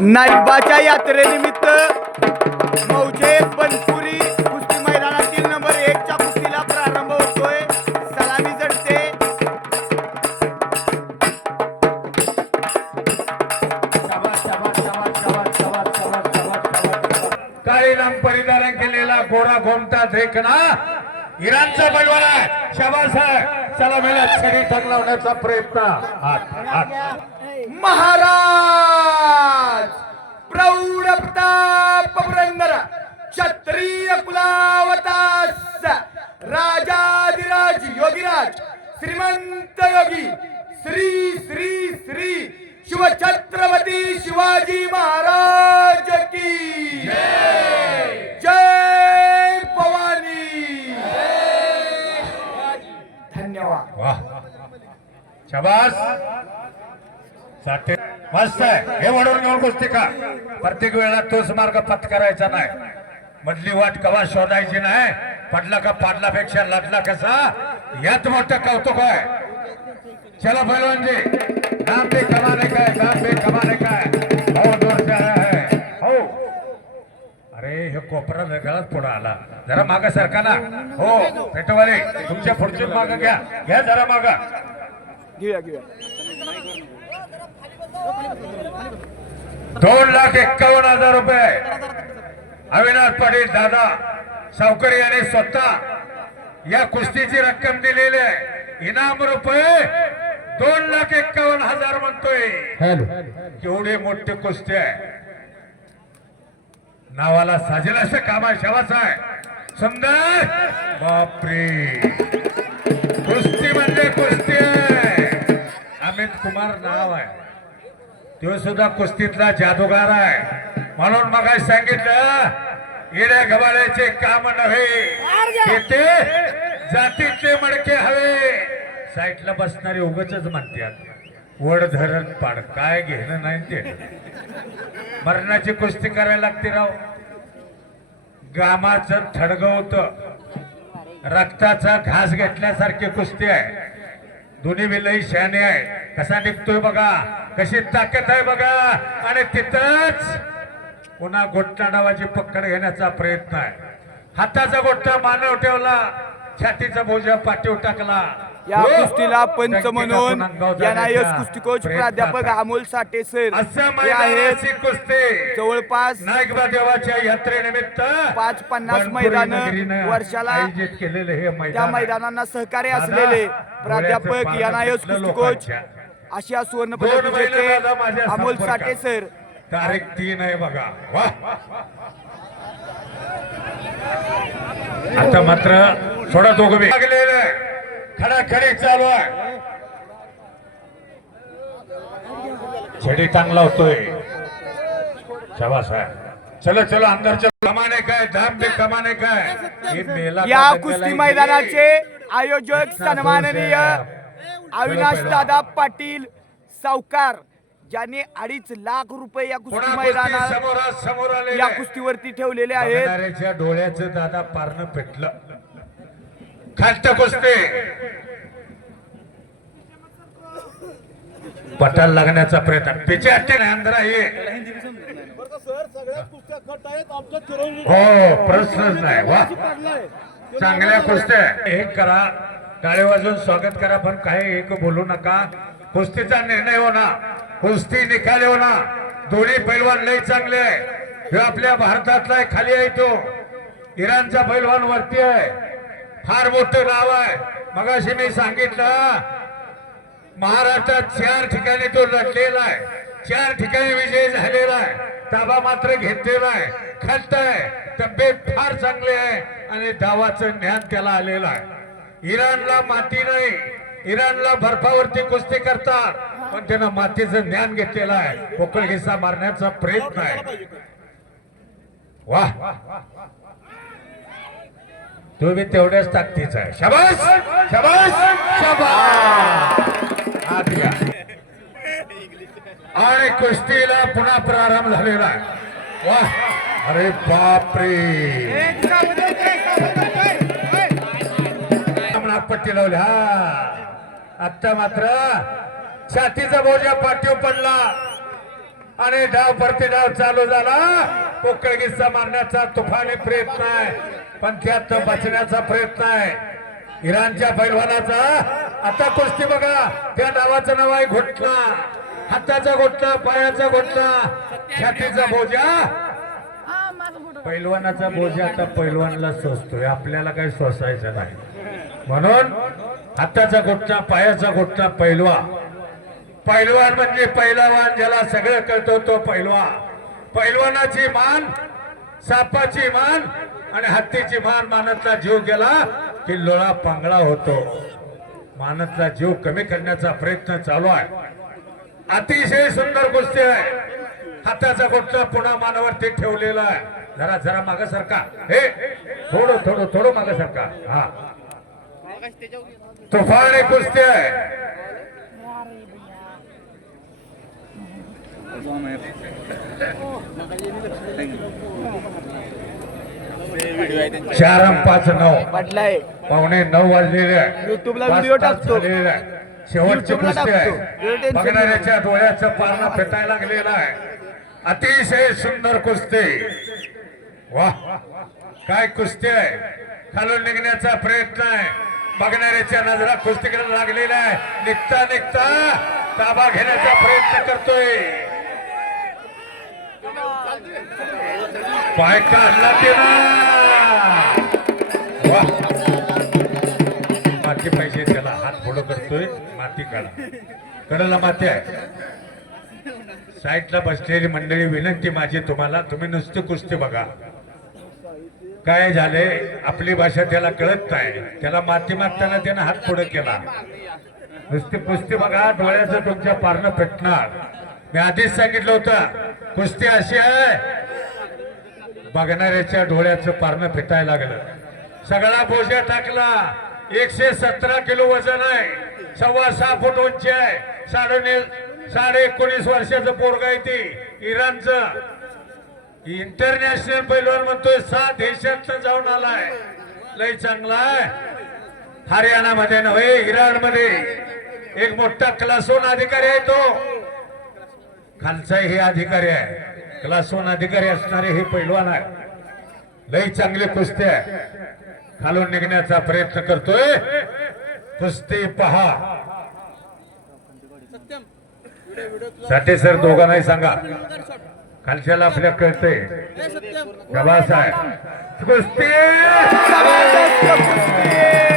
नाईकबाच्या यात्रेनिमित्त मौजे बनपुरी कुस्ती मैदानातील नंबर एकच्या कुस्तीला प्रारंभ होतोय. सलामी जडते. काळी नाम परिधारण केलेला गोरा गोमटा देखना इराणचा आहे. शाबास चला मेला छडी ठक लावण्याचा प्रयत्न हात हात महाराज! योगीराज श्रीमंत योगी श्री श्री श्री शिवछत्रपती शिवाजी महाराज की जय। भवानी। धन्यवाद। शाबास। मस्त आहे. हे म्हणून घेऊन गोष्टी का प्रत्येक वेळेला तोच मार्ग पत्करायचा नाही. मधली वाट कवा शोधायची नाही? पडला का पाडलापेक्षा लढला कसा? यात मोठं कौतुक आहे चला पैलवानजी नाम पे कमाने का है नाम पे कमाने का है बहुत दूर से आया है. हो अरे हे कोपरा वेगळाच पुढे आला. जरा माग सरका ना. हो पेटवाले तुमच्या पुढची माग घ्या. घ्या जरा माग. घेऊया घेऊया. दोन लाख एक्कावन्न हजार रुपये. अविनाश पाटील दादा सावकरी यांनी स्वतः. या कुस्तीची रक्कम दिलेली आहे. इनाम रुपये दोन लाख एक्कावन्न हजार म्हणतोय. केवढे मोठे कुस्ती आहे. नावाला साजेल असं काम आहे शवाच आहे. सुंदर. बापरे. कुस्ती म्हणजे कुस्ती आहे. अमित कुमार नाव आहे. तो सुद्धा कुस्तीतला जादूगार आहे. म्हणून मग सांगितलं येड्या गबाळ्याचे काम नव्हे. ते जातीचे मडके हवे. साईटला बसणारे उगच म्हणतात वड धरण पाड काय घेणं नाही ते. मरणाची कुस्ती करायला लागते राव. गामाचं थडगवत रक्ताचा घास घेतल्यासारखी कुस्ती आहे. दोन्ही विलही शहाणे आहे. कसा निघतोय बघा कशी ताकद आहे बघा. आणि तिथंच पुन्हा गोट्टा डावाची पकड घेण्याचा प्रयत्न आहे हाताचा गोट्टा मानव ठेवला छातीचा बोजा पाठीव टाकला या हो. कुस्तीला पंच म्हणून जाण्याचा कुस्ती कोच प्राध्यापक. अमोल साठे सर असं कुस्ती जवळपास देवाच्या यात्रेनिमित्त पाच पन्नास मैदानं वर्षाला आयोजित केलेले हे त्या. मैदानांना सहकार्य असलेले प्राध्यापक सुटलं कुस्ती कोच. आशिया सुवर्ण पदक विजेते अमोल. साठे सर तारीख तीन आहे बघा. वा. आता मात्र थोडा दोघं लागलेलं आहे. खडाखडी चालू आहे. छडी चांगला होतोय. आहे चलो चलो अंदर चलो कमाने काय धाम पे कमाने काय? हे मेला या कुस्ती? मैदानाचे आयोजक सन्माननीय अविनाश दादा पाटील सावकार. ज्यांनी अडीच लाख रुपये या कुस्ती मैदानात समोर समोर आलेले या कुस्तीवरती ठेवलेले आहेत. डोळ्याचं दादा पारणं पेटलं. खालत कुस्ती. पटाल लागण्याचा प्रयत्न. पिचे ये हो प्रश्नच नाही. वा. चांगल्या कुस्त्या. हे करा. टाळे वाजून स्वागत करा पण काही एक बोलू नका. कुस्तीचा निर्णय हो ना कुस्ती निकाल ना दोन्ही पैलवान लय चांगले आहे. ह्यो आपल्या भारतातला आहे, खाली आहे तो. इराणचा पैलवान वरती आहे. फार मोठं नाव आहे. मगाशी मी सांगितलं महाराष्ट्रात चार ठिकाणी तो लढलेला आहे. चार ठिकाणी विजय झालेला आहे. ताबा मात्र घेतलेला आहे. खंत आहे. तब्येत फार चांगली आहे आणि दावाचं ज्ञान त्याला आलेलं आहे. इराणला माती नाही. इराणला बर्फावरती कुस्ती करतात. पण त्यानं मातीचं ज्ञान घेतलेलं आहे. पोकळ हिस्सा मारण्याचा प्रयत्न आहे. वा तुम्ही तेवढ्याच ताकदीचा आहे. शबास! शबास! शबास! आणि कुस्तीला पुन्हा प्रारंभ झालेला आहे. अरे बापरे. पट्टी लावली हा आता मात्र छातीचा बोजा पाठीव पडला. आणि डाव परती डाव चालू झाला. पोकळ गिस्सा मारण्याचा तुफानी प्रयत्न आहे. पण त्यात बचण्याचा प्रयत्न आहे. इराणच्या पैलवानाचा. आता कुस्ती बघा. त्या डावाचं नाव आहे घुटला हाताचा घोटला पायाचा घोटला छातीचा बोजा. पैलवानाचा बोजा आता पैलवानला सोसतोय. आपल्याला काही सोसायचं नाही. म्हणून हाताचा गोठा पायाचा गोठा पैलवा पैलवान म्हणजे पैलवान ज्याला सगळं कळतो तो पैलवा पैलवानाची मान सापाची मान आणि हत्तीची मान मानतला जीव गेला की लोळा पांगळा होतो. मानतला जीव कमी करण्याचा प्रयत्न चालू आहे. अतिशय सुंदर गोष्टी आहे. हाताचा गोठा पुन्हा मानावरती ठेवलेला आहे. जरा जरा माग सरका हे थोडं थोडं थोडं माग सरका हा तुफान कुस्ती आहे. चार पाच नऊ. पडलाय. पावणे नऊ वाजलेले आहे YouTube ला पाच व्हिडिओ टाकतो. शेवटची टाकतो. आहे बघणाऱ्याच्या डोळ्याचं पारणं फेटायला लागलेलं आहे. अतिशय सुंदर कुस्ती. वा काय कुस्ती आहे. खालून निघण्याचा प्रयत्न आहे. बघणाऱ्याच्या नजरा कुस्तीकडे लागलेला आहे निघता निघता. ताबा घेण्याचा प्रयत्न करतोय. पाय काढला ते माती पाहिजे त्याला. हात फोडो करतोय. माती काढा. कडेला माती आहे. साईडला बसलेली मंडळी विनंती माझी तुम्हाला. तुम्ही नुसती कुस्ती बघा. काय झाले आपली भाषा त्याला कळत नाही. त्याला माती मागताना त्यानं हात पुढे केला. नुसती कुस्ती बघा. डोळ्याचं तुमच्या पारणं पेटणार मी आधीच सांगितलं होतं कुस्ती अशी आहे बघणाऱ्याच्या डोळ्याचं पारणं फिटायला लागलं. सगळा बोजा टाकला. एकशे सतरा किलो वजन आहे. सव्वा सहा फूट उंची आहे. साडे साडे एकोणीस वर्षाचं पोरग आहे ती इराणचं. इंटरनॅशनल पैलवान म्हणतोय सात देशात जाऊन आलाय. लय चांगला आहे. हरियाणामध्ये नव्हे इराणमध्ये. एक मोठा क्लासून अधिकारी आहे तो. खालचा हे अधिकारी आहे. क्लास वन अधिकारी असणारे हे पैलवान आहे. लई चांगली कुस्ती आहे. खालून निघण्याचा प्रयत्न करतोय. कुस्ती पहा. साठे सर दोघांनाही सांगा. खालच्याला आपल्या कळतंय. प्रवास आहे कुस्ती! जबरदस्त कुस्ती!